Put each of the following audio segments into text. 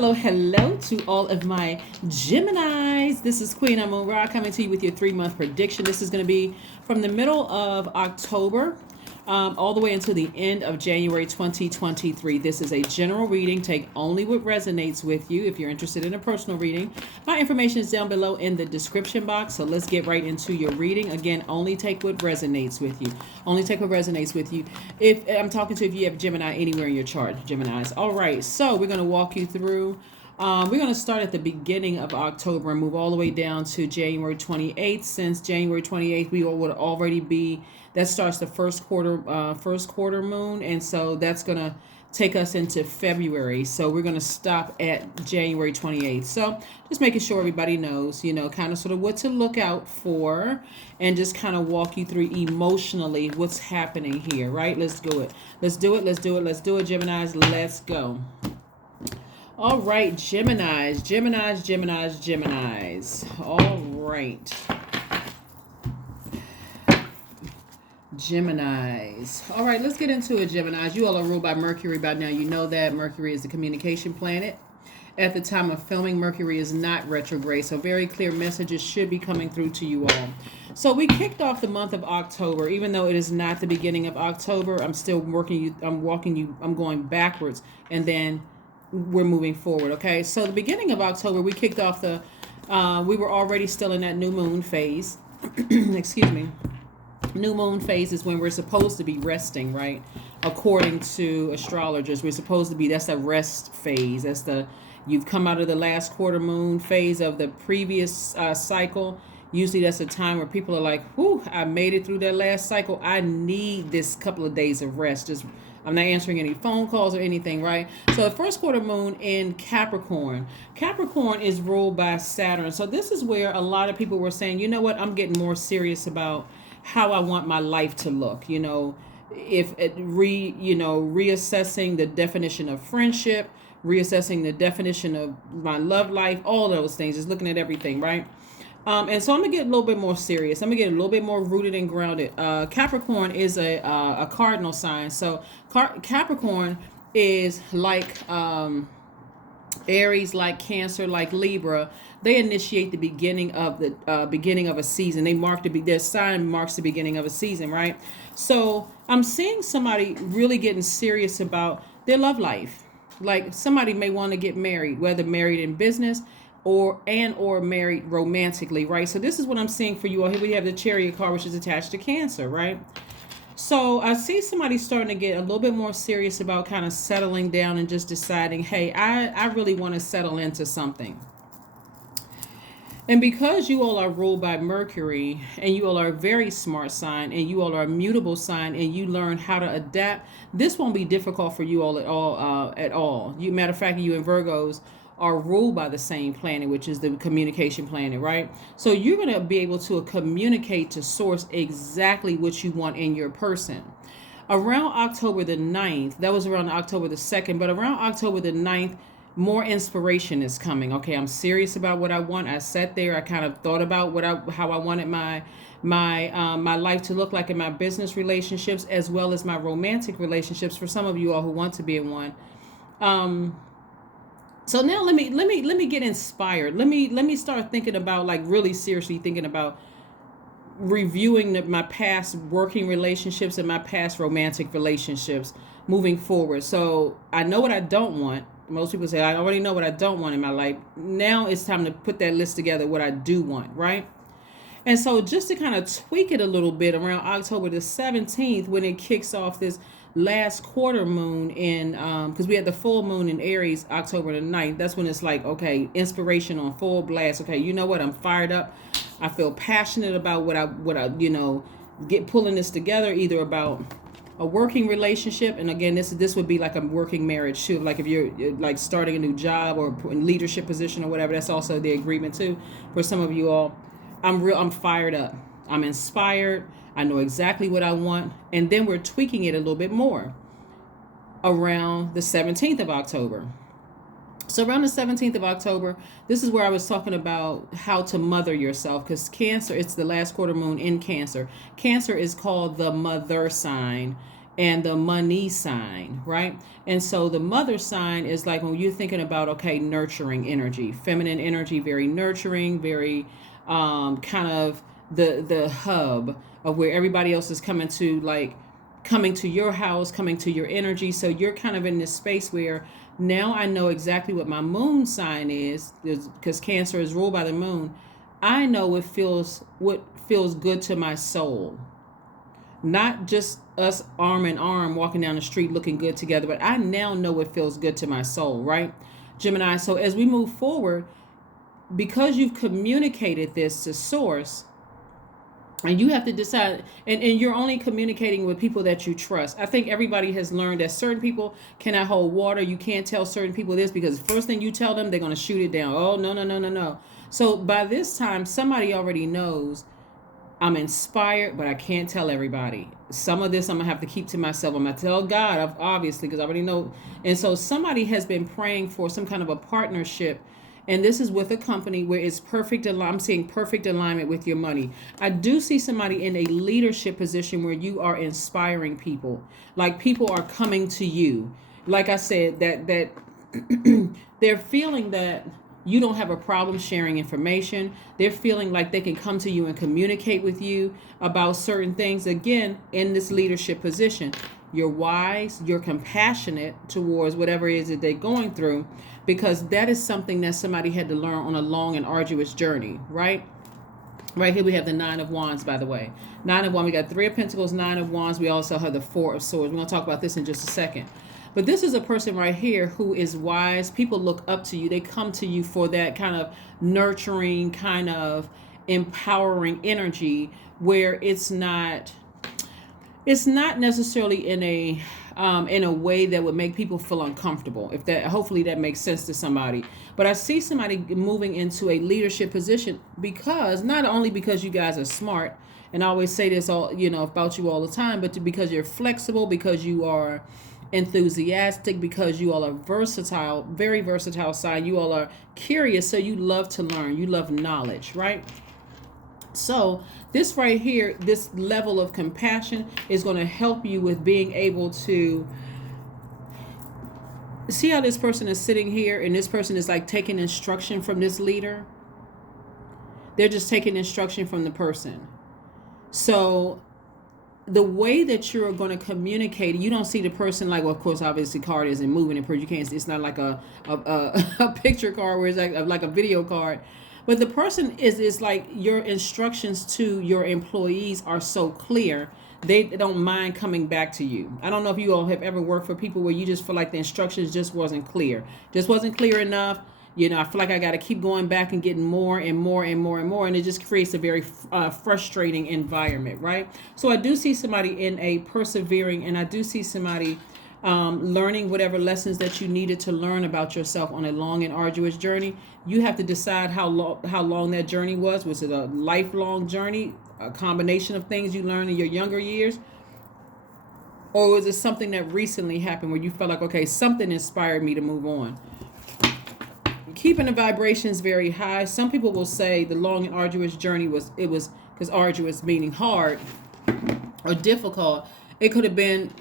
Hello to all of my Geminis. This is Queen Amun Ra coming to you with your 3 month prediction. This is going to be from the middle of October all the way until the end of January 2023. This is a general reading. Take only what resonates with you. If you're interested in a personal reading, my information is down below in the description box. So let's get right into your reading. Again, only take what resonates with you. Only take what resonates with you. If I'm talking to if you have Gemini anywhere in your chart, Geminis. All right, so we're going to walk you through. We're going to start at the beginning of October and move all the way down to January 28th. Since January 28th, we would already be, that starts the first quarter moon. And so that's going to take us into February. So we're going to stop at January 28th. So just making sure everybody knows, kind of sort of what to look out for and just kind of walk you through emotionally what's happening here, right? Let's do it. Let's do it. Let's do it. Let's do it, Geminis. Let's go. All right, Geminis. All right. Geminis. All right, let's get into it, Geminis. You all are ruled by Mercury by now. You know that Mercury is the communication planet. At the time of filming, Mercury is not retrograde, so very clear messages should be coming through to you all. So we kicked off the month of October, even though it is not the beginning of October. I'm still I'm going backwards, and then we're moving forward. Okay, so the beginning of October, we kicked off we were already still in that new moon phase. Excuse me. New moon phase is when we're supposed to be resting, right? According to astrologers, we're supposed to be, that's the rest phase. You've come out of the last quarter moon phase of the previous cycle. Usually that's a time where people are like, whew, I made it through that last cycle. I need this couple of days of rest. I'm not answering any phone calls or anything, right? So the first quarter moon in Capricorn. Capricorn is ruled by Saturn. So this is where a lot of people were saying, you know what, I'm getting more serious about how I want my life to look. Reassessing the definition of friendship, reassessing the definition of my love life, all those things, just looking at everything, right? And so I'm going to get a little bit more serious. I'm going to get a little bit more rooted and grounded. Capricorn is a cardinal sign. So Capricorn is like Aries, like Cancer, like Libra. They initiate the beginning of a season. Their sign marks the beginning of a season, right? So I'm seeing somebody really getting serious about their love life. Like somebody may want to get married, whether married in business or married romantically, right? So this is what I'm seeing for you all. Here we have the Chariot card, which is attached to Cancer, right? So I see somebody starting to get a little bit more serious about kind of settling down and just deciding, hey, I really want to settle into something. And because you all are ruled by Mercury and you all are a very smart sign and you all are a mutable sign and you learn how to adapt, this won't be difficult for you all at all. Matter of fact, you and Virgos are ruled by the same planet, which is the communication planet, right? So you're going to be able to communicate to source exactly what you want in your person. Around October the 9th, that was around October the 2nd, but around October the 9th, more inspiration is coming. Okay, I'm serious about what I want. I sat there, I kind of thought about how I wanted my life to look like in my business relationships as well as my romantic relationships for some of you all who want to be in one. So now let me get inspired. Let me start thinking about, like, really seriously thinking about reviewing my past working relationships and my past romantic relationships moving forward. So I know what I don't want. Most people say, I already know what I don't want in my life. Now it's time to put that list together, what I do want, right? And so just to kind of tweak it a little bit around October the 17th, when it kicks off this last quarter moon in, because we had the full moon in Aries, October the 9th. That's when it's like, okay, inspiration on full blast. Okay, you know what? I'm fired up. I feel passionate about what I get pulling this together, either about a working relationship, and again, this would be like a working marriage too. Like if you're like starting a new job or in leadership position or whatever, that's also the agreement too. For some of you all, I'm fired up. I'm inspired. I know exactly what I want, and then we're tweaking it a little bit more around the 17th of October. So around the 17th of October, this is where I was talking about how to mother yourself, because Cancer, it's the last quarter moon in Cancer. Cancer is called the mother sign and the money sign, right? And so the mother sign is like when you're thinking about, okay, nurturing energy, feminine energy, very nurturing, very kind of the hub of where everybody else is coming to, like coming to your house, coming to your energy. So you're kind of in this space where now I know exactly what my moon sign is, because Cancer is ruled by the moon. I know what feels good to my soul, not just us arm in arm walking down the street looking good together, but I now know what feels good to my soul, right? Gemini. So as we move forward, because you've communicated this to source, and you have to decide, and you're only communicating with people that you trust. I think everybody has learned that certain people cannot hold water. You can't tell certain people this, because the first thing you tell them, they're going to shoot it down. Oh, no, no, no, no, no. So by this time, somebody already knows I'm inspired, but I can't tell everybody. Some of this I'm going to have to keep to myself. I'm going to tell God, obviously, because I already know. And so somebody has been praying for some kind of a partnership. And this is with a company where it's perfect. I'm seeing perfect alignment with your money. I do see somebody in a leadership position where you are inspiring people. Like people are coming to you. Like I said, that they're feeling that you don't have a problem sharing information. They're feeling like they can come to you and communicate with you about certain things. Again, in this leadership position, you're wise, you're compassionate towards whatever it is that they're going through, because that is something that somebody had to learn on a long and arduous journey, right? Right here we have the Nine of Wands, by the way. Nine of Wands, we got Three of Pentacles, Nine of Wands. We also have the Four of Swords. We're going to talk about this in just a second. But this is a person right here who is wise. People look up to you. They come to you for that kind of nurturing, kind of empowering energy, where it's not necessarily in a way that would make people feel uncomfortable. If that, hopefully that makes sense to somebody. But I see somebody moving into a leadership position, because not only because you guys are smart, and I always say this all, about you all the time, but because you're flexible, because you are enthusiastic, because you all are versatile, very versatile side. You all are curious, so you love to learn. You love knowledge, right? So this right here, this level of compassion is going to help you with being able to see how this person is sitting here, and this person is like taking instruction from this leader. They're just taking instruction from the person. So the way that you're going to communicate, you don't see the person like, well, of course, obviously card isn't moving in person. You can't, it's not like a picture card where it's like a video card. But the person is like, your instructions to your employees are so clear, they don't mind coming back to you. I don't know if you all have ever worked for people where you just feel like the instructions just wasn't clear enough. I feel like I got to keep going back and getting more and more and more and more. And it just creates a very frustrating environment, right? So I do see somebody in a persevering, and I do see somebody learning whatever lessons that you needed to learn about yourself on a long and arduous journey. You have to decide how long that journey was. Was it a lifelong journey, a combination of things you learned in your younger years? Or was it something that recently happened where you felt like, okay, something inspired me to move on? Keeping the vibrations very high. Some people will say the long and arduous journey was because arduous meaning hard or difficult. It could have been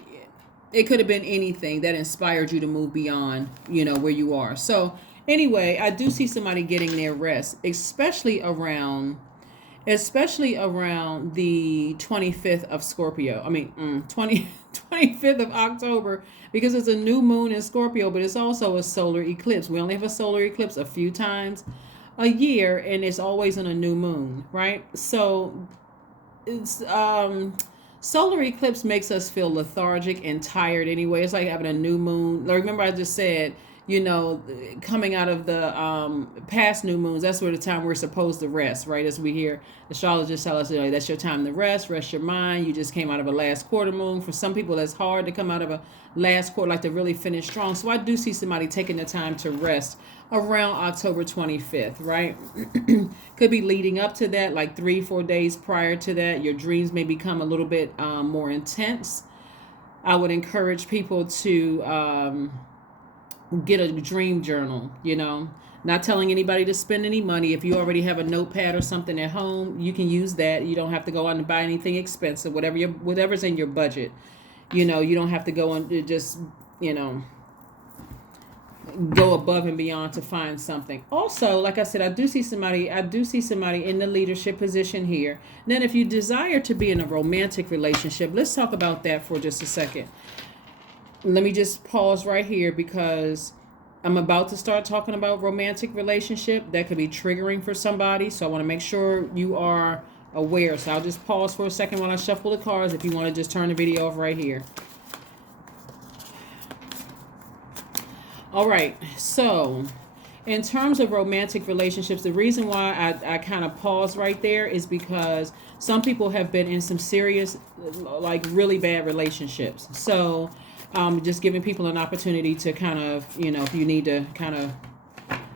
anything that inspired you to move beyond, where you are. So anyway, I do see somebody getting their rest, especially around the 25th of Scorpio. 25th of October, because it's a new moon in Scorpio, but it's also a solar eclipse. We only have a solar eclipse a few times a year, and it's always on a new moon, right? So it's solar eclipse makes us feel lethargic and tired anyway. It's like having a new moon. Remember I just said, coming out of the past new moons, that's where the time we're supposed to rest, right? As we hear astrologers tell us, that's your time to rest your mind. You just came out of a last quarter moon. For some people, that's hard to come out of a last quarter, like to really finish strong. So I do see somebody taking the time to rest around October 25th, right? Could be leading up to that, like 3-4 days prior to that. Your dreams may become a little bit more intense. I would encourage people to get a dream journal, not telling anybody to spend any money. If you already have a notepad or something at home, you can use that. You don't have to go out and buy anything expensive, whatever's in your budget. You don't have to go and just, go above and beyond to find something. Also, like I said, I do see somebody in the leadership position here. And then if you desire to be in a romantic relationship, let's talk about that for just a second. Let me just pause right here because I'm about to start talking about romantic relationship that could be triggering for somebody. So I want to make sure you are aware. So I'll just pause for a second while I shuffle the cards if you want to just turn the video off right here. All right, so in terms of romantic relationships, the reason why I kind of pause right there is because some people have been in some serious, like really bad relationships. So just giving people an opportunity to kind of, if you need to kind of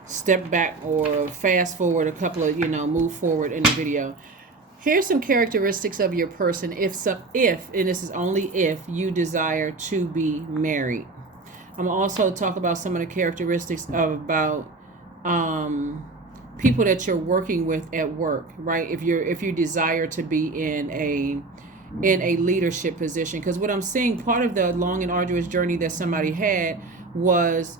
step back or fast forward a couple of, move forward in the video. Here's some characteristics of your person if, and this is only if, you desire to be married. I'm also talk about some of the characteristics about people that you're working with at work, right? If you desire to be in a leadership position, because what I'm seeing, part of the long and arduous journey that somebody had was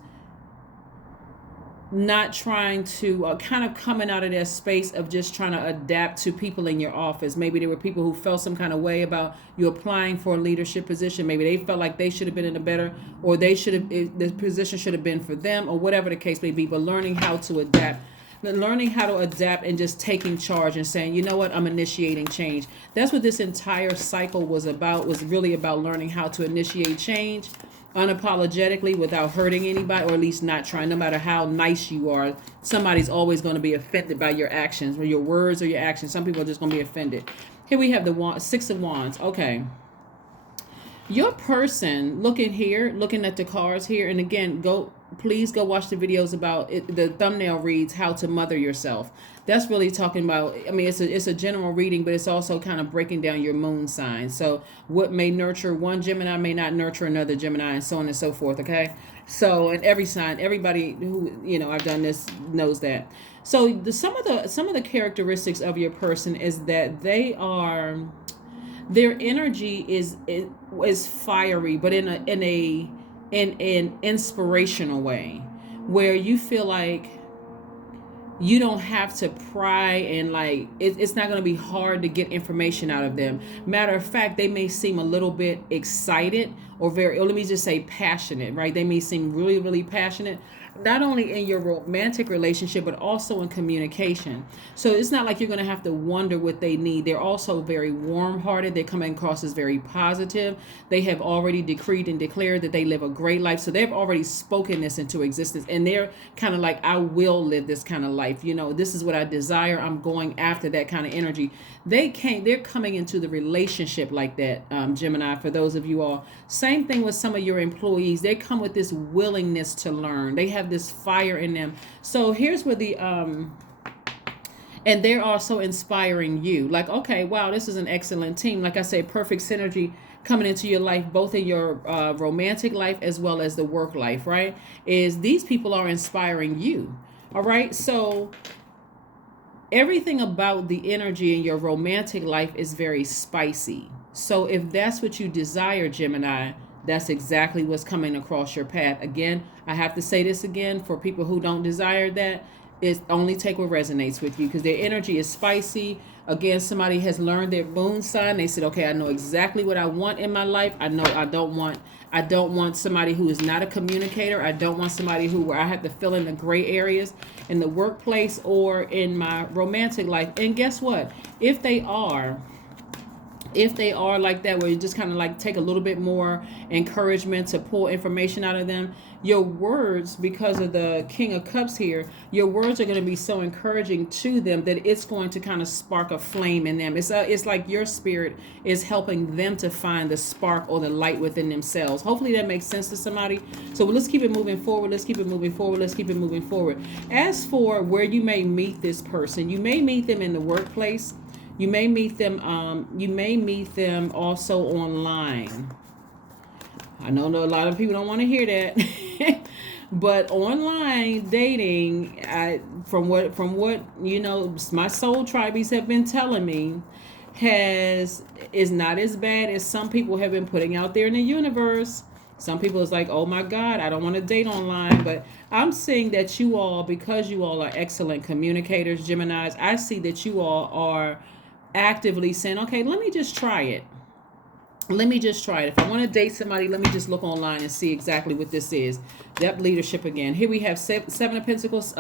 not trying to kind of coming out of that space of just trying to adapt to people in your office. Maybe there were people who felt some kind of way about you applying for a leadership position. Maybe they felt like they should have been in a better, or the position should have been for them, or whatever the case may be. But learning how to adapt and just taking charge and saying, you know what, I'm initiating change. That's what this entire cycle was about, was really about learning how to initiate change unapologetically without hurting anybody, or at least not trying. No matter how nice you are, somebody's always going to be offended by your actions, or your words, or your actions. Some people are just going to be offended. Here we have the Six of Wands. Okay. Your person, looking at the cards here, and again, please go watch the videos about it. The thumbnail reads how to mother yourself. That's really talking about, it's a general reading, but it's also kind of breaking down your moon sign. So what may nurture one Gemini may not nurture another Gemini, and so on and so forth. Okay. So in every sign, everybody who, I've done this knows that. So some of the characteristics of your person is that their energy is fiery, but in an inspirational way, where you feel like you don't have to pry, and like it's not going to be hard to get information out of them. Matter of fact, they may seem a little bit excited or let me just say passionate, right? They may seem really, really passionate, not only in your romantic relationship, but also in communication. So it's not like you're going to have to wonder what they need. They're also very warm-hearted. They're coming across as very positive. They have already decreed and declared that they live a great life. So they've already spoken this into existence. And they're kind of like, I will live this kind of life. This is what I desire. I'm going after that kind of energy. They're coming into the relationship like that, Gemini, for those of you all. Same thing with some of your employees. They come with this willingness to learn. They have this fire in them. So here's where and they're also inspiring you. Like, okay, wow, this is an excellent team. Like I said, perfect synergy coming into your life, both in your romantic life as well as the work life, right? Is these people are inspiring you. All right. So everything about the energy in your romantic life is very spicy. So if that's what you desire, Gemini, that's exactly what's coming across your path. Again, I have to say this again for people who don't desire that. It's only take what resonates with you, because their energy is spicy. Again, somebody has learned their moon sign. They said, okay, I know exactly what I want in my life. I know I don't want somebody who is not a communicator. I don't want somebody where I have to fill in the gray areas in the workplace or in my romantic life. And guess what? If they are like that, where you just kind of like take a little bit more encouragement to pull information out of them, your words, because of the King of Cups here, your words are going to be so encouraging to them that it's going to kind of spark a flame in them. It's like your spirit is helping them to find the spark or the light within themselves. Hopefully that makes sense to somebody. So let's keep it moving forward. Let's keep it moving forward. As for where you may meet this person, you may meet them in the workplace. You may meet them also online. I know a lot of people don't want to hear that. But online dating, from what my soul tribies have been telling me, has is not as bad as some people have been putting out there in the universe. Some people is like, oh my God, I don't want to date online. But I'm seeing that you all, because you all are excellent communicators, Geminis, I see that you all are actively saying, okay, let me just try it. Let me just try it. If I want to date somebody, let me just look online and see exactly what this is. Yep, leadership again. Here we have Seven of Pentacles,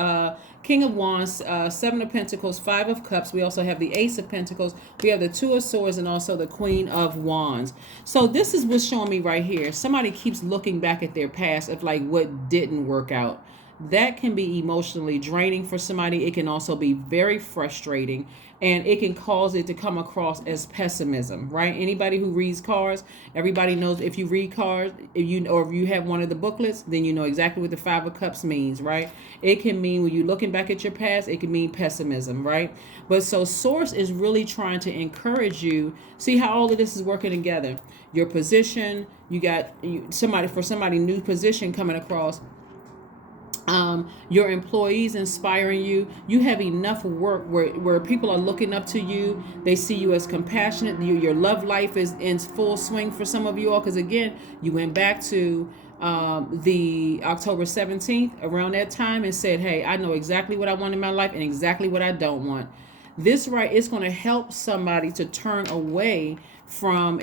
King of Wands, Seven of Pentacles, Five of Cups. We also have the Ace of Pentacles. We have the Two of Swords and also the Queen of Wands. So this is what's showing me right here. Somebody keeps looking back at their past of like what didn't work out. That can be emotionally draining for somebody. It can also be very frustrating, and it can cause it to come across as pessimism, right? Anybody who reads cards, everybody knows if you read cards, if you have one of the booklets, then you know exactly what the Five of Cups means, right? It can mean when you're looking back at your past, it can mean pessimism, right? But so Source is really trying to encourage you. See how all of this is working together. Your position, you got somebody new position coming across. Your employees inspiring you. You have enough work where people are looking up to you. They see you as compassionate. Your love life is in full swing for some of you all, because again, you went back to the October 17th around that time and said, hey, I know exactly what I want in my life and exactly what I don't want. This right is going to help somebody to turn away from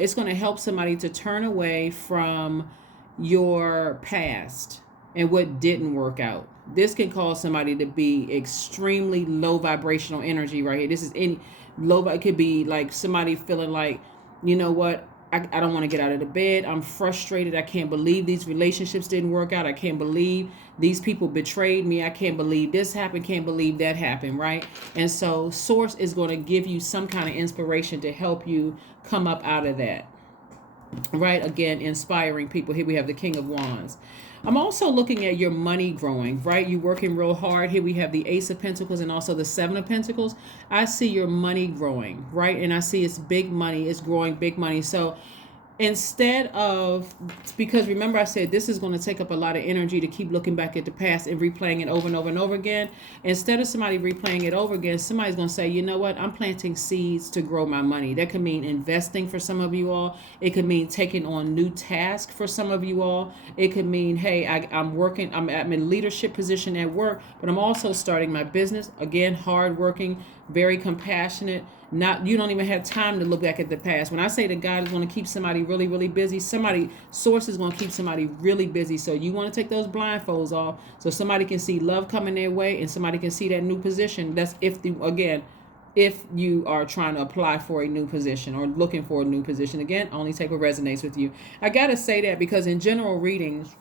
your past and what didn't work out. This can cause somebody to be extremely low vibrational energy right here. This is any low. It could be like somebody feeling like, you know what, I don't want to get out of the bed. I'm frustrated. I can't believe these relationships didn't work out. I can't believe these people betrayed me. I can't believe this happened. Can't believe that happened, right? And so Source is going to give you some kind of inspiration to help you come up out of that. Right? Again, inspiring people. Here we have the King of Wands. I'm also looking at your money growing, right? You're working real hard. Here we have the Ace of Pentacles and also the Seven of Pentacles. I see your money growing, right? And I see it's big money. It's growing big money. So instead of, because remember I said this is going to take up a lot of energy to keep looking back at the past and replaying it over and over and over again. Instead of somebody replaying it over again, somebody's going to say, you know what, I'm planting seeds to grow my money. That could mean investing for some of you all. It could mean taking on new tasks for some of you all. It could mean, hey, I'm at my leadership position at work, but I'm also starting my business. Again, hardworking, very compassionate. You don't even have time to look back at the past. When I say that God is going to keep somebody really, really busy, Source is going to keep somebody really busy. So you want to take those blindfolds off so somebody can see love coming their way and somebody can see that new position. That's if you are trying to apply for a new position or looking for a new position. Again, only take what resonates with you. I got to say that because in general readings,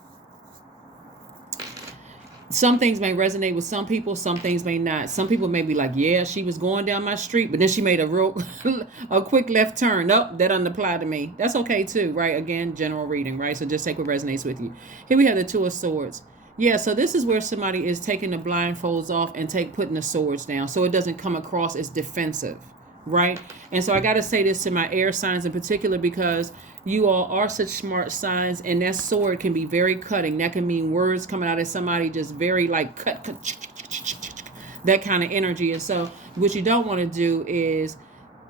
some things may resonate with some people, some things may not. Some people may be like, yeah, she was going down my street, but then she made a quick left turn. Nope, that doesn't apply to me. That's okay too, right? Again, general reading, right? So just take what resonates with you. Here we have the Two of Swords. Yeah, so this is where somebody is taking the blindfolds off and putting the swords down so it doesn't come across as defensive, right? And so I got to say this to my air signs in particular because you all are such smart signs, and that sword can be very cutting. That can mean words coming out of somebody just very like cut, that kind of energy. And so what you don't want to do is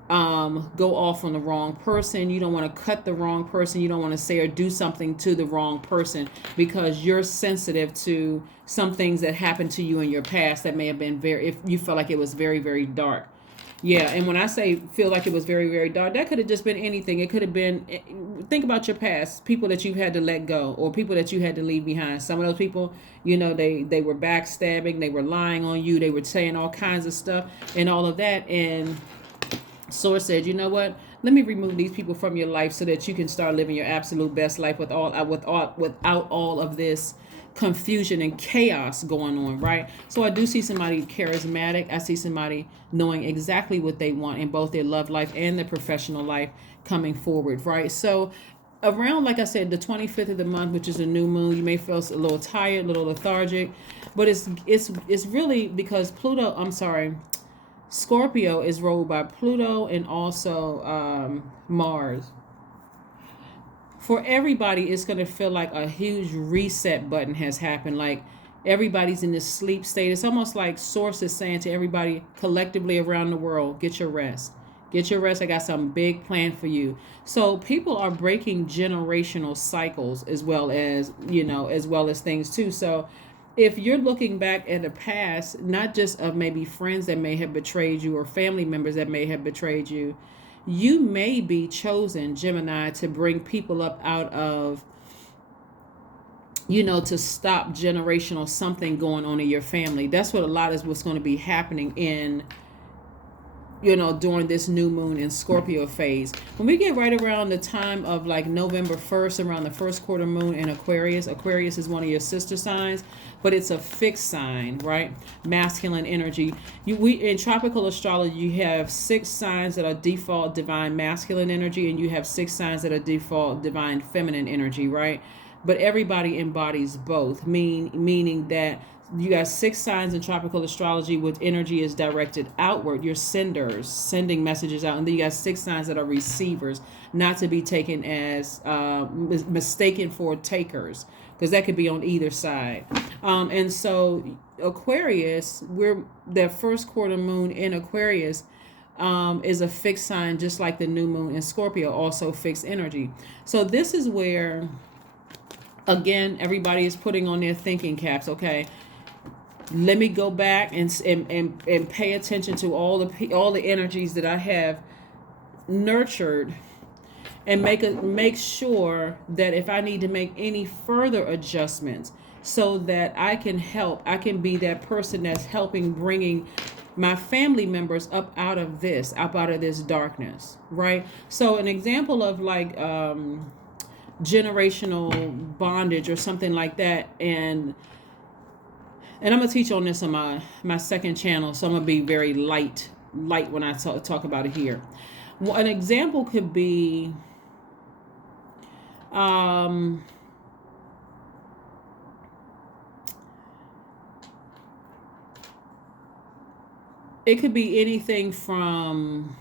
go off on the wrong person. You don't want to cut the wrong person. You don't want to say or do something to the wrong person because you're sensitive to some things that happened to you in your past that may have been if you felt like it was very, very dark. Yeah, and when I say feel like it was very, very dark, that could have just been anything. It could have been, think about your past, people that you've had to let go or people that you had to leave behind. Some of those people, you know, they were backstabbing, they were lying on you, they were saying all kinds of stuff and all of that. And Source said, you know what? Let me remove these people from your life so that you can start living your absolute best life without all of this confusion and chaos going on, right? So I do see somebody charismatic. I see somebody knowing exactly what they want in both their love life and their professional life coming forward, right? So around, like I said, the 25th of the month, which is a new moon, you may feel a little tired, a little lethargic, but it's really because Scorpio is ruled by Pluto and also Mars. For everybody, it's going to feel like a huge reset button has happened. Like everybody's in this sleep state. It's almost like Source is saying to everybody collectively around the world, get your rest. Get your rest. I got some big plan for you. So people are breaking generational cycles as well as things too. So if you're looking back at the past, not just of maybe friends that may have betrayed you or family members that may have betrayed you, you may be chosen, Gemini, to bring people up out of, to stop generational something going on in your family. That's what a lot is what's going to be happening during this new moon in Scorpio phase. When we get right around the time of like November 1st, around the first quarter moon in Aquarius. Aquarius is one of your sister signs, but it's a fixed sign, right? Masculine energy. In tropical astrology, you have 6 signs that are default divine masculine energy, and you have 6 signs that are default divine feminine energy, right? But everybody embodies both, meaning that you got 6 signs in tropical astrology with energy is directed outward. You're senders, sending messages out. And then you got 6 signs that are receivers, not to be taken as mistaken for takers, because that could be on either side. And so Aquarius, that first quarter moon in Aquarius is a fixed sign, just like the new moon in Scorpio, also fixed energy. So this is where, again, everybody is putting on their thinking caps. Okay, let me go back and pay attention to all the energies that I have nurtured, and make sure that if I need to make any further adjustments, so that I can be that person that's helping bringing my family members up out of this darkness, right? So an example of like generational bondage or something like that, and I'm gonna teach on this on my second channel, so I'm gonna be very light when I talk about it here. An example could be it could be anything from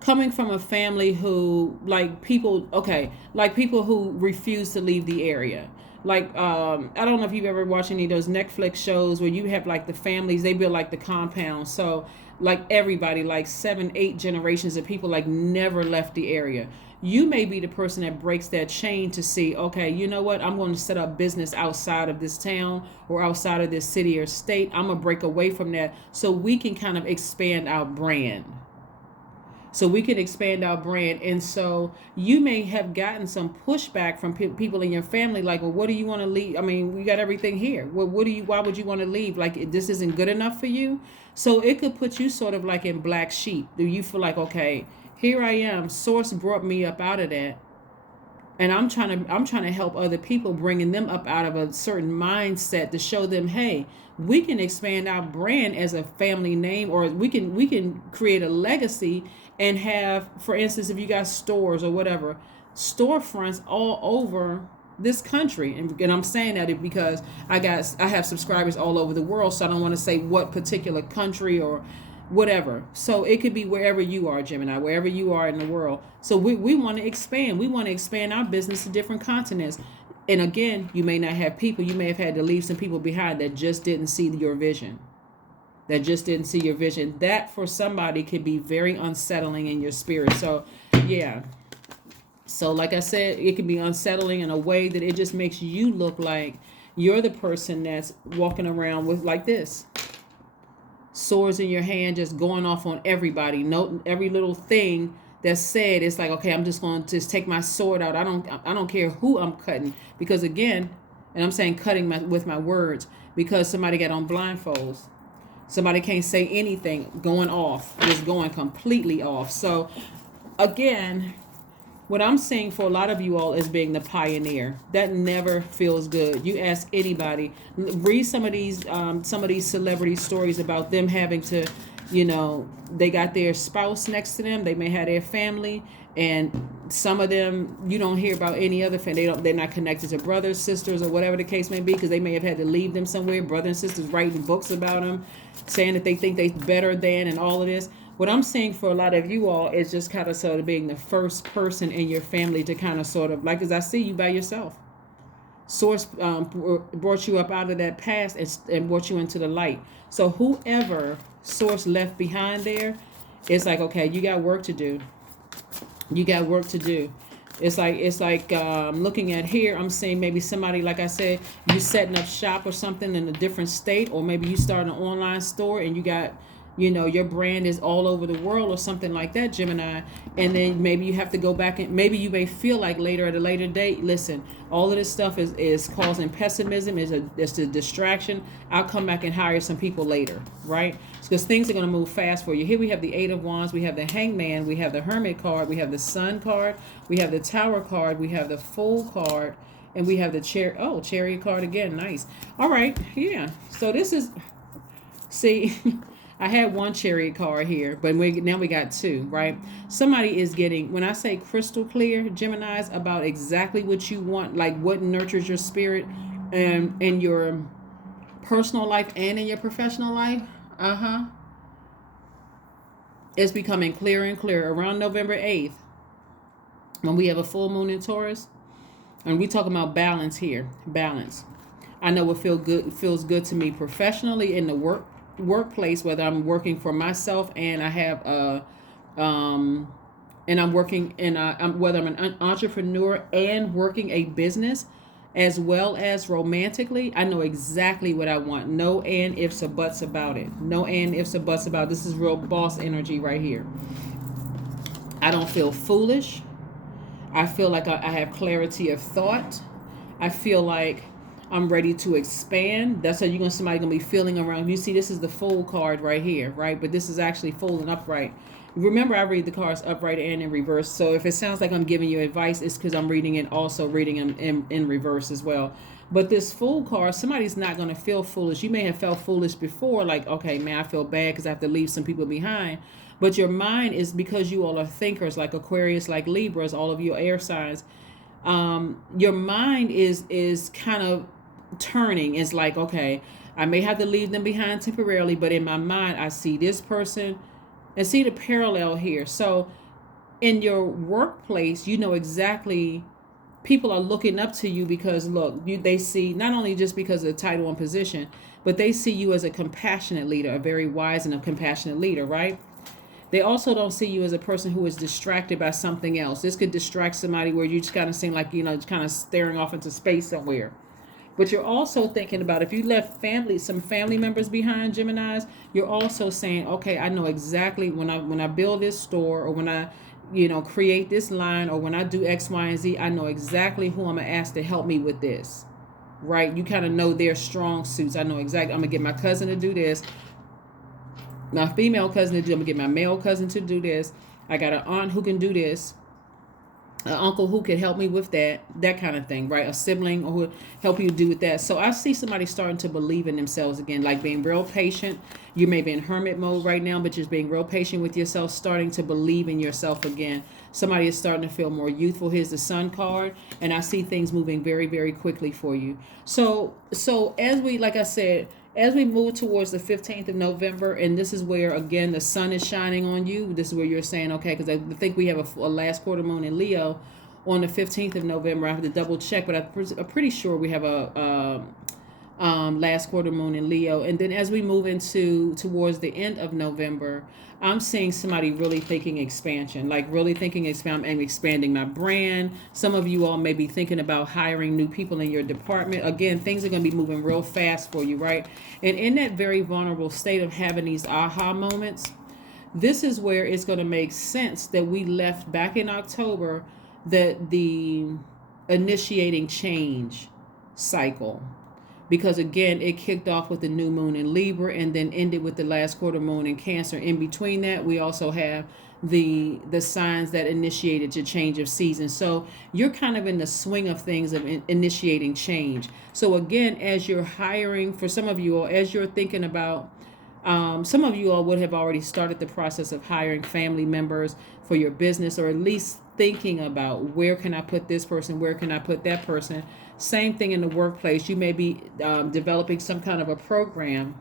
coming from a family who, like people who refuse to leave the area. Like, I don't know if you've ever watched any of those Netflix shows where you have like the families, they build like the compound. So like everybody, like 7-8 generations of people like never left the area. You may be the person that breaks that chain to see, okay, you know what? I'm going to set up business outside of this town or outside of this city or state. I'm going to break away from that so we can kind of expand our brand. And so you may have gotten some pushback from people in your family, like, well, what do you want to leave? I mean, we got everything here. Well, why would you want to leave? Like, this isn't good enough for you. So it could put you sort of like in black sheep. Do you feel like, okay, here I am, source brought me up out of that, and I'm trying to help other people, bringing them up out of a certain mindset to show them, hey, we can expand our brand as a family name, or we can create a legacy and have, for instance, if you got stores or whatever, storefronts all over this country. And I'm saying that because I have subscribers all over the world, so I don't want to say what particular country or whatever. So it could be wherever you are, Gemini, wherever you are in the world. So we want to expand. We want to expand our business to different continents. And again, you may not have people. You may have had to leave some people behind that just didn't see your vision. That for somebody could be very unsettling in your spirit. So yeah. So like I said, it can be unsettling in a way that it just makes you look like you're the person that's walking around with like this. Swords in your hand, just going off on everybody. Note every little thing that's said. It's like, okay, I'm just going to just take my sword out. I don't care who I'm cutting, because again, and I'm saying cutting with my words, because somebody got on blindfolds. Somebody can't say anything, going off, just going completely off. So again, what I'm saying for a lot of you all is being the pioneer. That never feels good. You ask anybody, read some of these celebrity stories about them having to, they got their spouse next to them. They may have their family, and some of them you don't hear about any other family. They're not connected to brothers, sisters, or whatever the case may be, because they may have had to leave them somewhere. Brothers and sisters writing books about them, saying that they think they're better than, and all of this. What I'm saying for a lot of you all is just kind of sort of being the first person in your family to kind of sort of, like, as I see you by yourself. Source brought you up out of that past and brought you into the light. So whoever Source left behind there, It's like, okay, you got work to do. You got work to do. It's like looking at here. I'm saying maybe somebody, like I said, you setting up shop or something in a different state, or maybe you start an online store and you got, your brand is all over the world or something like that, Gemini. And then maybe you have to go back and maybe you may feel like later at a later date, listen, all of this stuff is causing pessimism, it's a distraction. I'll come back and hire some people later, right? Because things are going to move fast for you. Here we have the Eight of Wands, we have the Hangman, we have the Hermit card, we have the Sun card, we have the Tower card, we have the Fool card, and we have the Chariot card again. Nice. All right, yeah. So this is, see, I had one Chariot card here, but now we got two, right? Somebody is getting, when I say crystal clear, Geminis, about exactly what you want, like what nurtures your spirit in your personal life and in your professional life. It's becoming clearer and clearer around November 8th when we have a full moon in Taurus. And we talking about balance here. Balance. I know it feels good to me professionally in the workplace, whether I'm working for myself and I have and I'm working in whether I'm an entrepreneur and working a business, as well as romantically. I know exactly what I want. No and ifs or buts about it. No and ifs or buts about it. This is real boss energy right here. I don't feel foolish. I feel like I have clarity of thought. I feel like I'm ready to expand. That's how somebody gonna be feeling around. You see, this is the Fool card right here, right? But this is actually full and upright. Remember, I read the cards upright and in reverse. So if it sounds like I'm giving you advice, it's because I'm reading it, also reading them in reverse as well. But this Fool card, somebody's not going to feel foolish. You may have felt foolish before, like, okay, man, I feel bad because I have to leave some people behind. But your mind is, because you all are thinkers, like Aquarius, like Libras, all of your air signs. Your mind is kind of turning. It's like, okay, I may have to leave them behind temporarily, but in my mind, I see this person. And see the parallel here. So in your workplace, you know exactly, people are looking up to you because, look, they see, not only just because of the title and position, but they see you as a compassionate leader, a very wise and a compassionate leader, right? They also don't see you as a person who is distracted by something else. This could distract somebody where you just kind of seem like, just kind of staring off into space somewhere. But you're also thinking about, if you left some family members behind, Geminis, you're also saying, okay, I know exactly when I build this store, or when I, create this line, or when I do X, Y, and Z, I know exactly who I'm going to ask to help me with this, right? You kind of know their strong suits. I know exactly, I'm going to get my cousin to do this, my female cousin to do, I'm going to get my male cousin to do this. I got an aunt who can do this. An uncle who could help me with that kind of thing, right? A sibling who would help you do with that. So I see somebody starting to believe in themselves again, like being real patient. You may be in hermit mode right now, but just being real patient with yourself, starting to believe in yourself again. Somebody is starting to feel more youthful. Here's the Sun card, and I see things moving very, very quickly for you. So as we, like I said, as we move towards the 15th of November, and this is where, again, the sun is shining on you. This is where you're saying, okay, because I think we have a last quarter moon in Leo on the 15th of November. I have to double check, but I'm pretty sure we have a last quarter moon in Leo. And then as we move towards the end of November, I'm seeing somebody really thinking expansion, like really thinking expanding my brand. Some of you all may be thinking about hiring new people in your department. Again, things are going to be moving real fast for you, right? And in that very vulnerable state of having these aha moments, this is where it's going to make sense that we left back in October that the initiating change cycle. Because again, it kicked off with the new moon in Libra and then ended with the last quarter moon in Cancer. In between that, we also have the signs that initiated your change of season. So you're kind of in the swing of things of initiating change. So again, as you're hiring, for some of you all, as you're thinking about, some of you all would have already started the process of hiring family members for your business, or at least thinking about, where can I put this person? Where can I put that person? Same thing in the workplace. You may be developing some kind of a program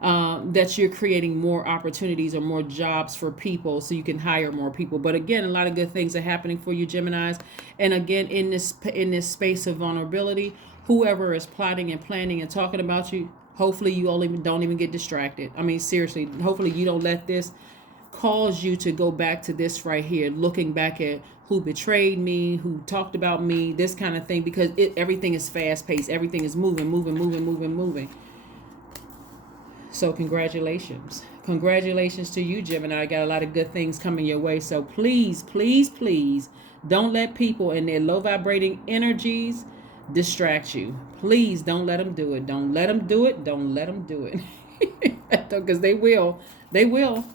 that you're creating more opportunities or more jobs for people so you can hire more people. But again, a lot of good things are happening for you, Geminis. And again, in this space of vulnerability, whoever is plotting and planning and talking about you, Hopefully you only don't even get distracted. I mean, seriously, hopefully you don't let this cause you to go back to this right here, looking back at who betrayed me, who talked about me, this kind of thing, because everything is fast paced. Everything is moving, moving, moving, moving, moving. So congratulations. Congratulations to you, Gemini. Got a lot of good things coming your way. So please, please, please don't let people in their low vibrating energies distract you. Please don't let them do it. Don't let them do it. Don't let them do it. Because they will. They will.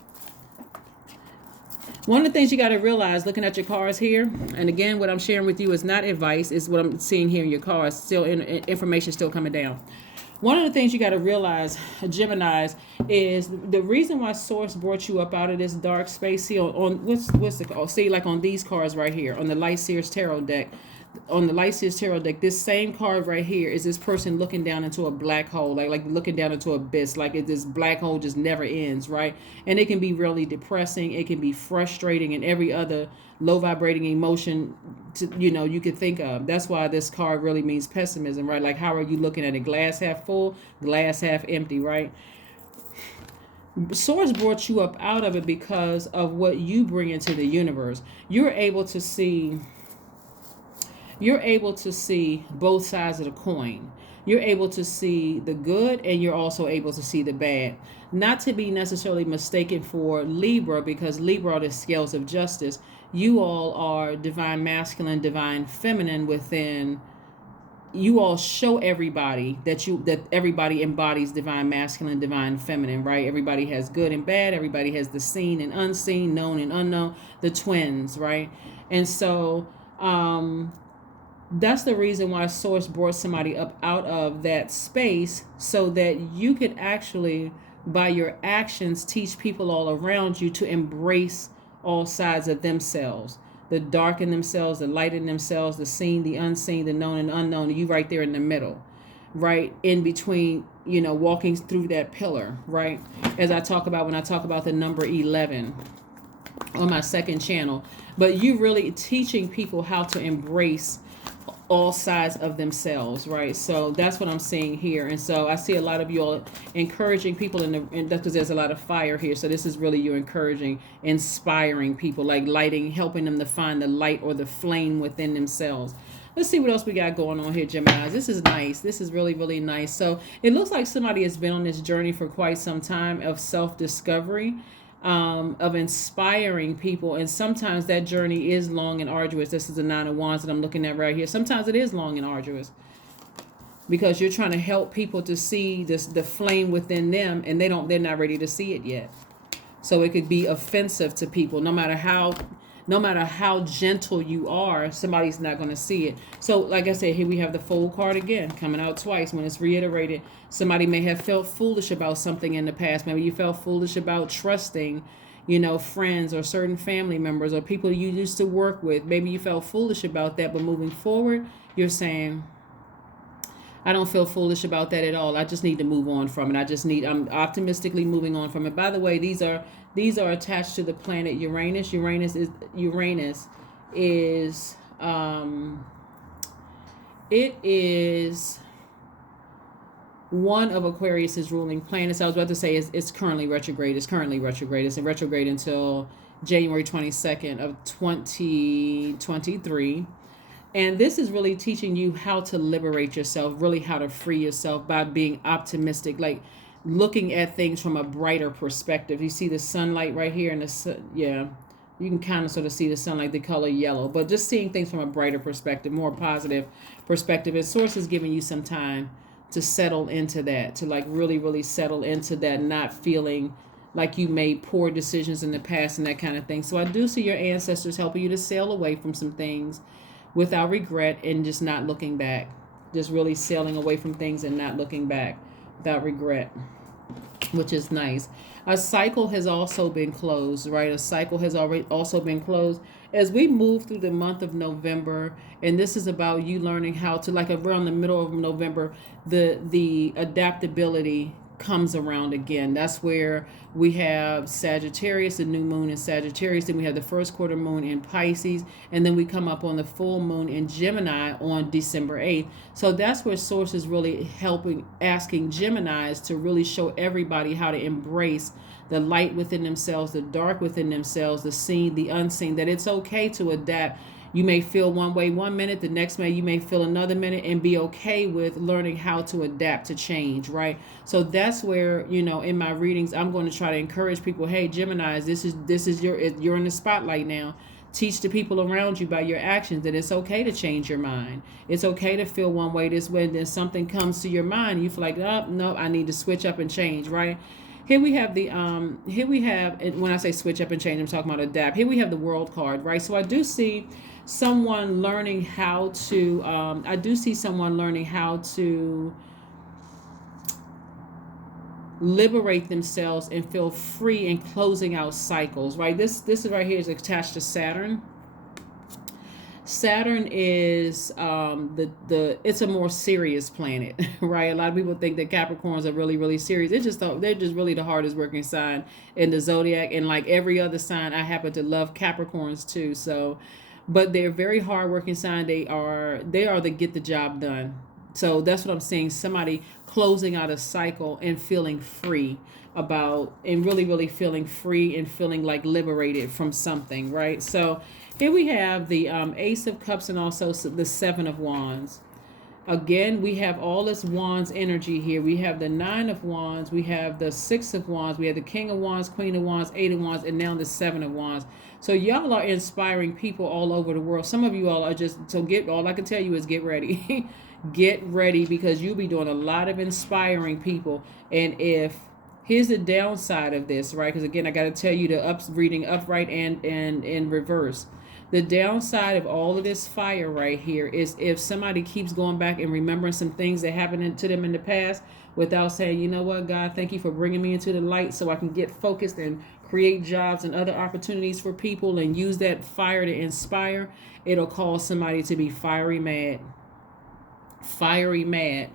One of the things you got to realize looking at your cards here, and again, what I'm sharing with you is not advice, it's what I'm seeing here in your cards. Still, information still coming down. One of the things you got to realize, Geminis, is the reason why Source brought you up out of this dark space. See on what's the call? See, like on these cards right here on the Light Seers Tarot deck. On the Light Seers Tarot deck, this same card right here is this person looking down into a black hole, like looking down into an abyss, like this black hole just never ends, right? And it can be really depressing. It can be frustrating, and every other low vibrating emotion you could think of. That's why this card really means pessimism, right? Like, how are you looking at it? Glass half full, glass half empty, right? Source brought you up out of it because of what you bring into the universe. You're able to see both sides of the coin. You're able to see the good, and you're also able to see the bad. Not to be necessarily mistaken for Libra, because Libra are the scales of justice. You all are divine masculine, divine feminine within. You all show everybody that everybody embodies divine masculine, divine feminine, right? Everybody has good and bad. Everybody has the seen and unseen, known and unknown, the twins, right? And so that's the reason why Source brought somebody up out of that space, so that you could actually, by your actions, teach people all around you to embrace all sides of themselves. The dark in themselves, the light in themselves, the seen, the unseen, the known and unknown. You right there in the middle, right in between, walking through that pillar, right? As I talk about when I talk about the number 11 on my second channel. But you really teaching people how to embrace all sides of themselves, right? So that's what I'm seeing here. And so I see a lot of you all encouraging people and that's because there's a lot of fire here. So this is really you encouraging, inspiring people, like lighting, helping them to find the light or the flame within themselves. Let's see what else we got going on here, Gemini. This is nice. This is really, really nice. So it looks like somebody has been on this journey for quite some time of self-discovery, of inspiring people, and sometimes that journey is long and arduous. This is the 9 of Wands that I'm looking at right here. Sometimes it is long and arduous because you're trying to help people to see the flame within them, and they're not ready to see it yet. So it could be offensive to people. No matter how gentle you are, somebody's not going to see it. So like I said, here we have the Fool card again, coming out twice. When it's reiterated, somebody may have felt foolish about something in the past. Maybe you felt foolish about trusting, friends or certain family members or people you used to work with. Maybe you felt foolish about that, but moving forward, you're saying, I don't feel foolish about that at all. I just need to move on from it. I'm optimistically moving on from it. By the way, these are attached to the planet Uranus. Uranus is it is one of Aquarius's ruling planets. I was about to say it's currently retrograde. It's in retrograde until January 22nd of 2023. And this is really teaching you how to liberate yourself, really how to free yourself by being optimistic, like looking at things from a brighter perspective. You see the sunlight right here, and you can kind of sort of see the sunlight, the color yellow, but just seeing things from a brighter perspective, more positive perspective. And Source is giving you some time to settle into that, to like really, really settle into that, not feeling like you made poor decisions in the past and that kind of thing. So I do see your ancestors helping you to sail away from some things without regret and just not looking back. Just really sailing away from things and not looking back without regret, which is nice. A cycle has also been closed, right? A cycle has already also been closed as we move through the month of November. And this is about you learning how to, like around the middle of November, the adaptability comes around again. That's where we have Sagittarius, the new moon in Sagittarius, then we have the first quarter moon in Pisces, and then we come up on the full moon in Gemini on December 8th. So that's where Source is really helping, asking Geminis to really show everybody how to embrace the light within themselves, the dark within themselves, the seen, the unseen, that it's okay to adapt. You may feel one way one minute, the next minute you may feel another minute, and be okay with learning how to adapt to change, right? So that's where, in my readings, I'm going to try to encourage people, hey, Geminis, this is you're in the spotlight now. Teach the people around you by your actions that it's okay to change your mind. It's okay to feel one way this way, then something comes to your mind, you feel like, oh, no, I need to switch up and change, right? Here we have and when I say switch up and change, I'm talking about adapt. Here we have the World card, right? So I do see someone learning how to liberate themselves and feel free in closing out cycles, right? This is right here is attached to Saturn. Saturn is it's a more serious planet, right? A lot of people think that Capricorns are really, really serious. They're just really the hardest working sign in the zodiac, and like every other sign, I happen to love Capricorns too. So, but they're very hard working sign. They are the get the job done. So that's what I'm saying. Somebody closing out a cycle and feeling free and really, really feeling free and feeling like liberated from something, right? So here we have the Ace of Cups and also the Seven of Wands. Again, we have all this Wands energy here. We have the Nine of Wands. We have the Six of Wands. We have the King of Wands, Queen of Wands, Eight of Wands, and now the Seven of Wands. So y'all are inspiring people all over the world. Some of you all are all I can tell you is get ready. Get ready, because you'll be doing a lot of inspiring people. And here's the downside of this, right? Because again, I got to tell you reading upright and in reverse. The downside of all of this fire right here is if somebody keeps going back and remembering some things that happened to them in the past without saying, you know what, God, thank you for bringing me into the light so I can get focused and create jobs and other opportunities for people and use that fire to inspire, it'll cause somebody to be fiery mad. Fiery mad.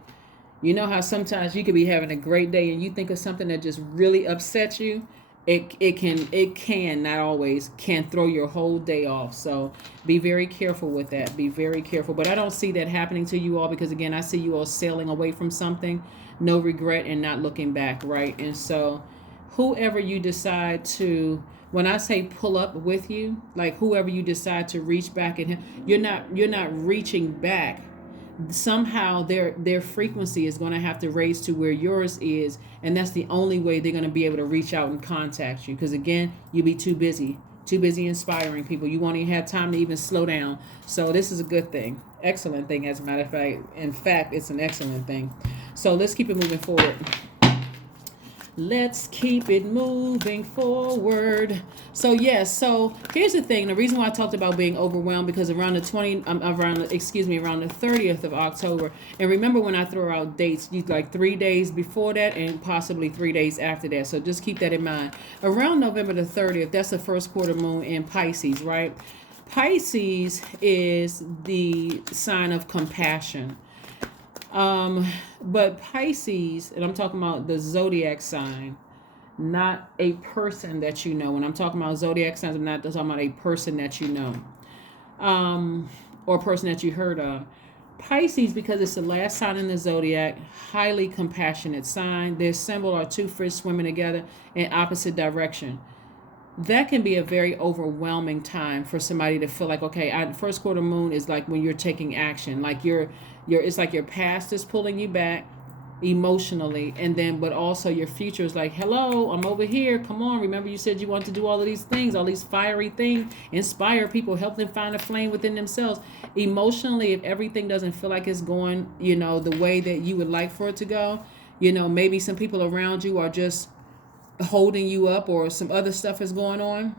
You know how sometimes you could be having a great day and you think of something that just really upsets you? It can not always can throw your whole day off. So be very careful with that. Be very careful. But I don't see that happening to you all, because again, I see you all sailing away from something, no regret and not looking back, right? And so whoever you decide to, when I say pull up with you, like whoever you decide to reach back at him, you're not reaching back. Somehow their frequency is going to have to raise to where yours is, and that's the only way they're going to be able to reach out and contact you, because again, you'll be too busy inspiring people. You won't even have time to even slow down. So this is a good thing, excellent thing, as a matter of fact. In fact, it's an excellent thing. So let's keep it moving forward. Let's keep it moving forward. So yes, so here's the thing. The reason why I talked about being overwhelmed, because around the 30th of October, and remember when I throw out dates, you like 3 days before that and possibly 3 days after that. So just keep that in mind. Around November the 30th, that's the first quarter moon in Pisces, right? Pisces is the sign of compassion. But Pisces, and I'm talking about the zodiac sign, not a person that you know. When I'm talking about zodiac signs, I'm not talking about a person that you know, or a person that you heard of. Pisces, because it's the last sign in the zodiac, highly compassionate sign. Their symbol are two fish swimming together in opposite direction. That can be a very overwhelming time for somebody to feel like, okay, first quarter moon is like when you're taking action, like it's like your past is pulling you back emotionally, and then but also your future is like, hello, I'm over here, come on, remember you said you want to do all of these things, all these fiery things, inspire people, help them find a flame within themselves. Emotionally, if everything doesn't feel like it's going the way that you would like for it to go, maybe some people around you are just holding you up, or some other stuff is going on,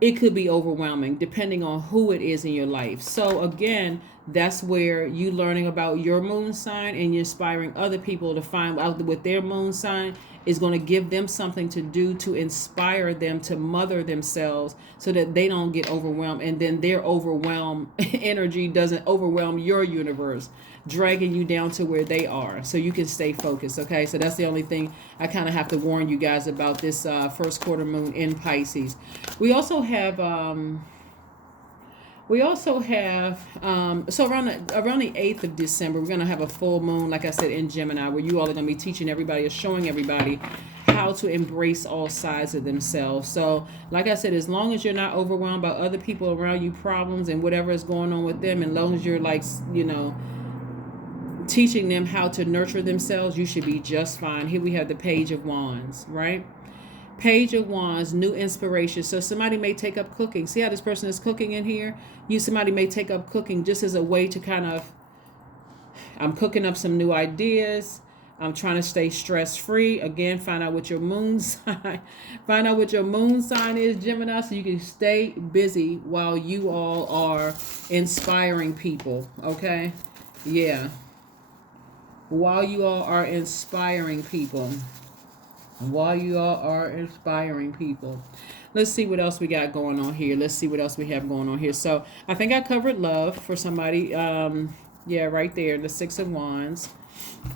it could be overwhelming depending on who it is in your life. So again, that's where you learning about your moon sign and you're inspiring other people to find out with their moon sign is going to give them something to do to inspire them to mother themselves so that they don't get overwhelmed, and then their overwhelmed energy doesn't overwhelm your universe. dragging you down to where they are so you can stay focused. Okay, so that's the only thing I kind of have to warn you guys about this first quarter moon in Pisces. We also have so around the 8th of December, we're going to have a full moon, like I said, in Gemini, where you all are going to be teaching everybody or showing everybody how to embrace all sides of themselves. So like I said, as long as you're not overwhelmed by other people around you problems and whatever is going on with them, and as long as you're like, teaching them how to nurture themselves, you should be just fine. Here we have the Page of Wands, right? Page of Wands, new inspiration. So somebody may take up cooking. See how this person is cooking in here? Somebody may take up cooking just as a way to kind of, I'm cooking up some new ideas. I'm trying to stay stress-free. Again, find out what your moon sign. Find out what your moon sign is, Gemini, so you can stay busy while you all are inspiring people. Okay? Yeah. While you all are inspiring people. Let's see what else we got going on here. Let's see what else we have going on here. So I think I covered love for somebody. Yeah, right there, the Six of Wands.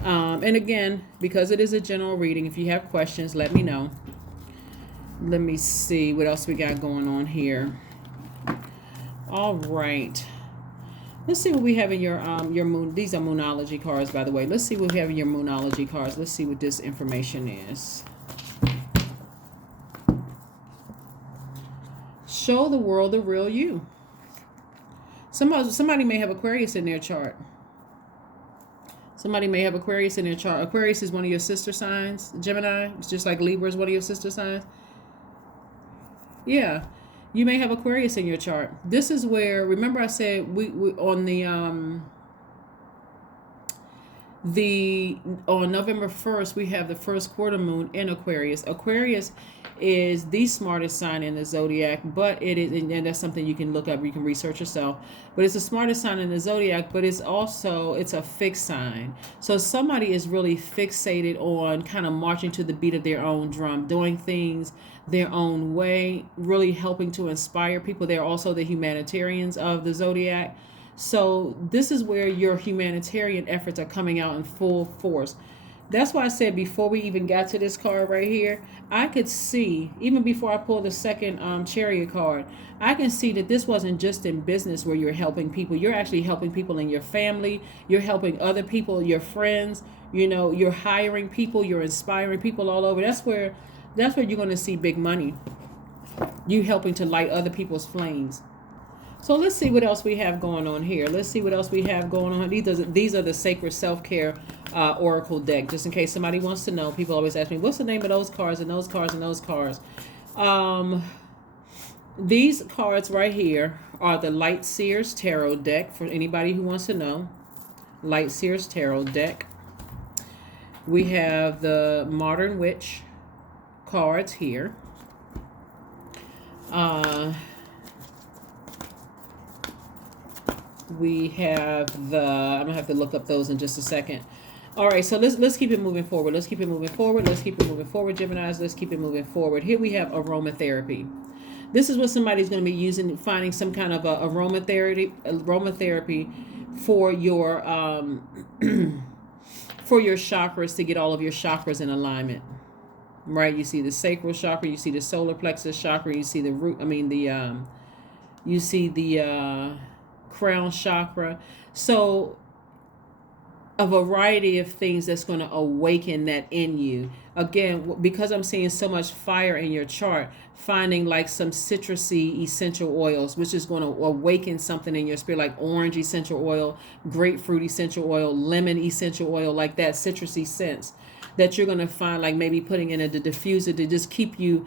And again, because it is a general reading, if you have questions, let me know. Let me see what else we got going on here. All right. Let's see what we have in your moon. These are Moonology cards, by the way. Let's see what we have in your Moonology cards. Let's see what this information is. Show the world the real you. Somebody may have Aquarius in their chart. Somebody may have Aquarius in their chart. Aquarius is one of your sister signs. Gemini, it's just like Libra is one of your sister signs. Yeah. You may have Aquarius in your chart. This is where, remember I said we on on November 1st, we have the first quarter moon in Aquarius. Aquarius is the smartest sign in the zodiac, but it is, and that's something you can look up, you can research yourself, but it's the smartest sign in the zodiac, but it's a fixed sign. So somebody is really fixated on kind of marching to the beat of their own drum, doing things their own way, really helping to inspire people. They're also the humanitarians of the zodiac. So this is where your humanitarian efforts are coming out in full force. That's why I said before we even got to this card right here, I could see, even before I pulled the second Chariot card, I can see that this wasn't just in business where you're helping people. You're actually helping people in your family. You're helping other people, your friends. You're hiring people. You're inspiring people all over. That's where you're going to see big money. You helping to light other people's flames. So let's see what else we have going on here. These are the Sacred Self-Care Oracle deck. Just in case somebody wants to know, people always ask me, what's the name of those cards and those cards and those cards? These cards right here are the Light Seers Tarot deck, for anybody who wants to know. Light Seers Tarot deck. We have the Modern Witch cards here. We have I'm gonna have to look up those in just a second. All right, so let's keep it moving forward. Let's keep it moving forward, Geminis. Let's keep it moving forward. Here we have aromatherapy. This is what somebody's going to be using, finding some kind of aromatherapy for your for your chakras, to get all of your chakras in alignment. Right? You see the sacral chakra, you see the solar plexus chakra, you see the root. You see the crown chakra. So a variety of things that's going to awaken that in you. Again, because I'm seeing so much fire in your chart, finding like some citrusy essential oils, which is going to awaken something in your spirit, like orange essential oil, grapefruit essential oil, lemon essential oil, like that citrusy scents that you're going to find, like maybe putting in a diffuser to just keep you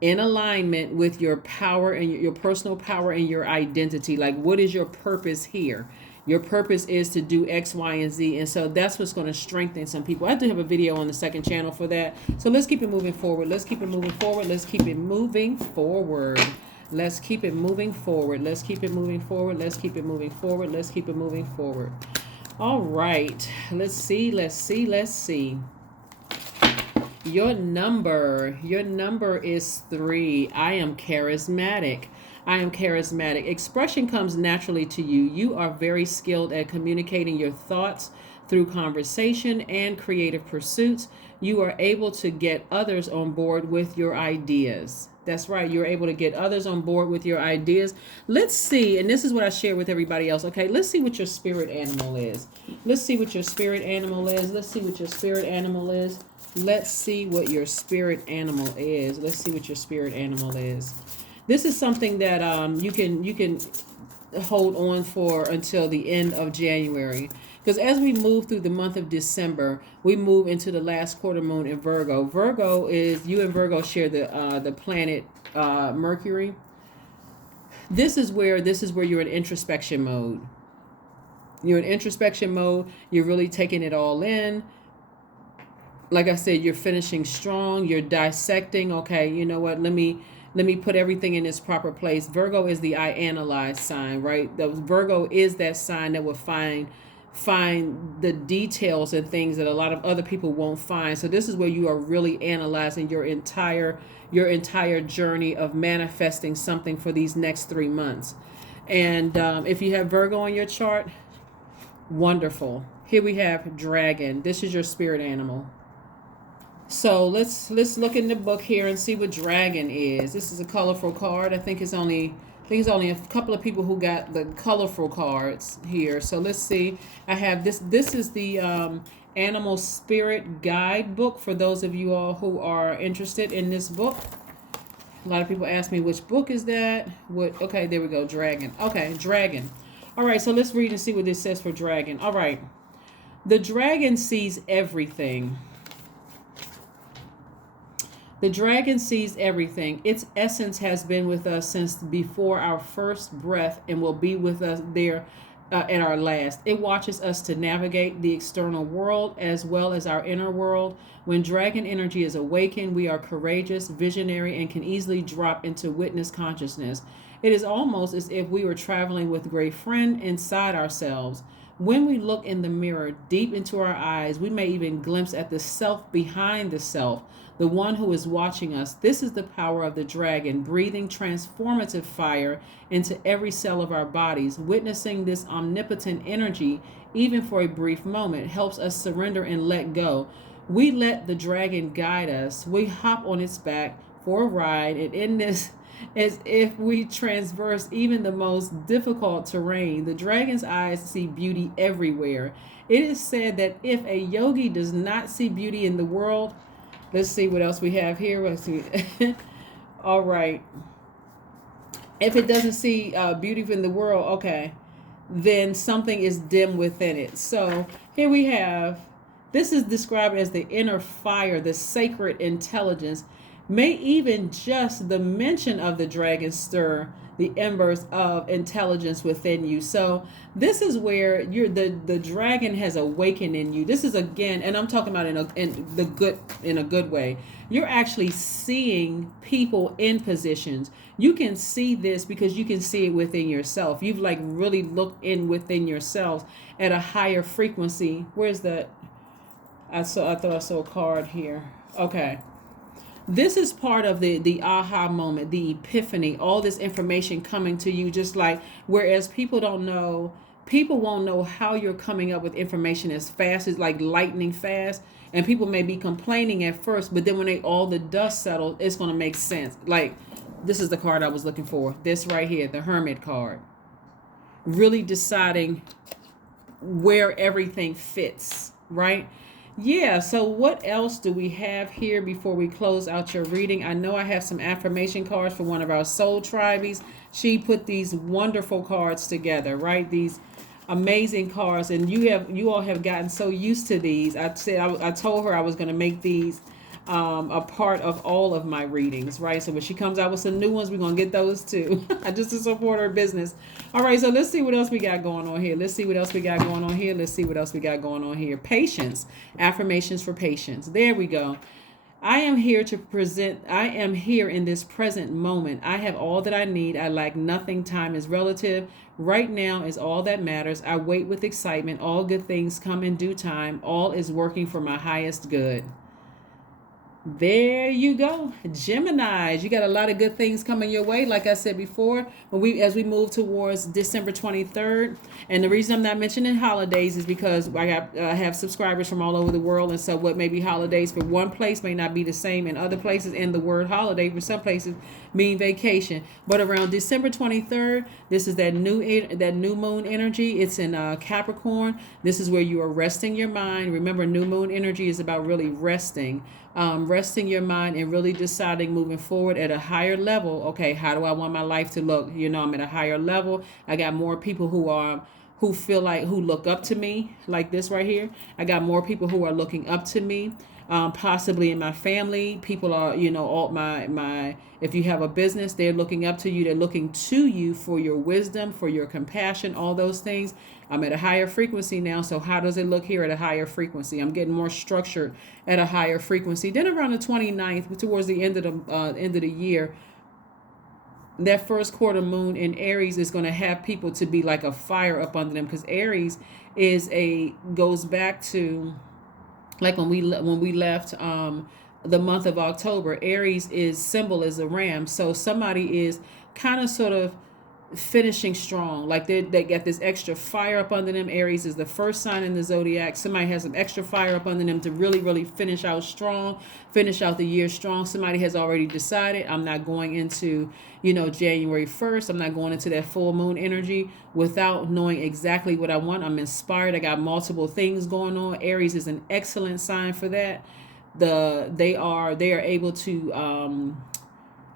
in alignment with your power and your personal power and your identity. Like, what is your purpose here? Your purpose is to do X, Y, and Z. And so that's what's going to strengthen some people. I do have a video on the second channel for that. So let's keep it moving forward. Let's keep it moving forward. Let's keep it moving forward. Let's keep it moving forward. Let's keep it moving forward. Let's keep it moving forward. Let's keep it moving forward. All right. Let's see. Your number is 3. I am charismatic. I am charismatic. Expression comes naturally to you. You are very skilled at communicating your thoughts through conversation and creative pursuits. You are able to get others on board with your ideas. That's right. You're able to get others on board with your ideas. Let's see, and this is what I share with everybody else. Okay, let's see what your spirit animal is. Let's see what your spirit animal is. Let's see what your spirit animal is. Let's see what your spirit animal is. Let's see what your spirit animal is. This is something that you can hold on for until the end of January. Because as we move through the month of December, we move into the last quarter moon in Virgo. Virgo is, you and Virgo share the planet Mercury. This is where you're in introspection mode. You're in introspection mode. You're really taking it all in. Like I said, you're finishing strong. You're dissecting. Okay, you know what? Let me put everything in its proper place. Virgo is the I analyze sign, right? The Virgo is that sign that will find the details and things that a lot of other people won't find. So this is where you are really analyzing your entire journey of manifesting something for these next 3 months. And if you have Virgo on your chart, wonderful. Here we have Dragon. This is your spirit animal. So let's look in the book here and see what Dragon is. This is a colorful card. I think it's only a couple of people who got the colorful cards here. So let's see. I have this. This is the Animal Spirit Guidebook for those of you all who are interested in this book. A lot of people ask me, which book is that? What? Okay, there we go. Dragon. Okay, Dragon. All right, so let's read and see what this says for Dragon. All right. The dragon sees everything. The dragon sees everything. Its essence has been with us since before our first breath and will be with us there at our last. It watches us to navigate the external world as well as our inner world. When dragon energy is awakened, we are courageous, visionary, and can easily drop into witness consciousness. It is almost as if we were traveling with a great friend inside ourselves. When we look in the mirror deep into our eyes, we may even glimpse at the self behind the self, the one who is watching us. This is the power of the dragon, breathing transformative fire into every cell of our bodies. Witnessing this omnipotent energy, even for a brief moment, helps us surrender and let go. We let the dragon guide us. We hop on its back for a ride, and in this, as if we traverse even the most difficult terrain. The dragon's eyes see beauty everywhere. It is said that if a yogi does not see beauty in the world, let's see what else we have here. Let's see. All right. If it doesn't see beauty in the world, okay, then something is dim within it. So here we have, this is described as the inner fire, the sacred intelligence. May even just the mention of the dragon stir the embers of intelligence within you. So this is where the dragon has awakened in you. This is, again, and I'm talking about in a good way. You're actually seeing people in positions. You can see this because you can see it within yourself. You've like really looked in within yourself at a higher frequency. Where's that? I thought I saw a card here. Okay. This is part of the aha moment, the epiphany, all this information coming to you, just like, whereas people won't know how you're coming up with information as fast as like lightning fast. And people may be complaining at first, but then when all the dust settles, it's going to make sense. Like, this is the card I was looking for. This right here, the Hermit card. Really deciding where everything fits, right? Yeah, so what else do we have here before we close out your reading? I know I have some affirmation cards for one of our soul tribies. She put these wonderful cards together, right? These amazing cards, and you all have gotten so used to these. I told her I was going to make these a part of all of my readings, right? So when she comes out with some new ones, we're going to get those too. Just to support her business. All right, so let's see what else we got going on here. Let's see what else we got going on here. Let's see what else we got going on here. Patience. Affirmations for patience. There we go. I am here in this present moment. I have all that I need. I lack nothing. Time is relative. Right now is all that matters. I wait with excitement. All good things come in due time. All is working for my highest good. There you go, Geminis. You got a lot of good things coming your way. Like I said before, as we move towards December 23rd, and the reason I'm not mentioning holidays is because I have subscribers from all over the world, and so what may be holidays for one place may not be the same in other places, and the word holiday for some places mean vacation. But around December 23rd, this is that new moon energy. It's in Capricorn. This is where you are resting your mind. Remember, new moon energy is about really resting your mind and really deciding moving forward at a higher level. Okay, how do I want my life to look? I'm at a higher level. I got more people who look up to me, like this right here. I got more people who are looking up to me. Possibly in my family, people are, all my if you have a business, they're looking up to you. They're looking to you for your wisdom, for your compassion, all those things. I'm at a higher frequency now. So how does it look here at a higher frequency? I'm getting more structured at a higher frequency. Then around the 29th, towards the end of the year, that first quarter moon in Aries is going to have people to be like a fire up under them, because Aries goes back to like when we left the month of October. Aries is symbol is a ram, so somebody is kind of sort of finishing strong, like they got this extra fire up under them. Aries is the first sign in the zodiac. Somebody has some extra fire up under them to really finish out strong, finish out the year strong. Somebody has already decided, I'm not going into January 1st, I'm not going into that full moon energy without knowing exactly what I want. I'm inspired, I got multiple things going on. Aries is an excellent sign for that. They are able to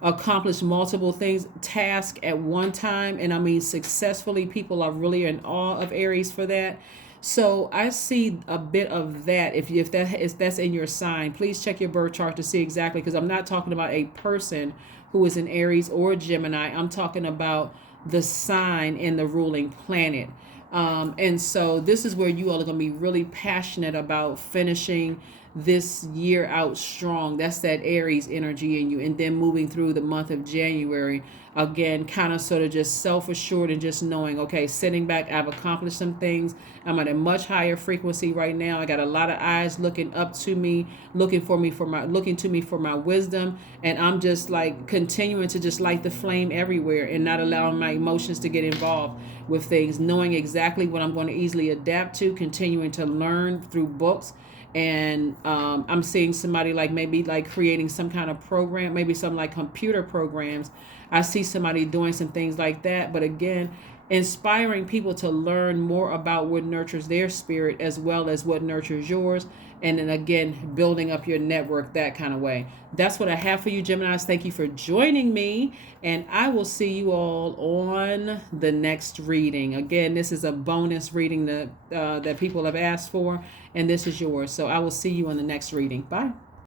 accomplish multiple tasks at one time, and I mean successfully. People are really in awe of Aries for that. So I see a bit of that. If that's in your sign, please check your birth chart to see exactly, because I'm not talking about a person who is an Aries or Gemini. I'm talking about the sign and the ruling planet. And so this is where you all are going to be really passionate about finishing this year out strong. That's that Aries energy in you. And then moving through the month of January, again, kind of sort of just self-assured and just knowing, okay, sitting back, I've accomplished some things. I'm at a much higher frequency right now. I got a lot of eyes looking up to me, looking to me for my wisdom. And I'm just like continuing to just light the flame everywhere and not allowing my emotions to get involved with things, knowing exactly what I'm going to easily adapt to, continuing to learn through books. And I'm seeing somebody like maybe like creating some kind of program, maybe some like computer programs. I see somebody doing some things like that. But again, inspiring people to learn more about what nurtures their spirit as well as what nurtures yours. And then again, building up your network that kind of way. That's what I have for you, Geminis. Thank you for joining me. And I will see you all on the next reading. Again, this is a bonus reading that people have asked for, and this is yours. So I will see you on the next reading. Bye.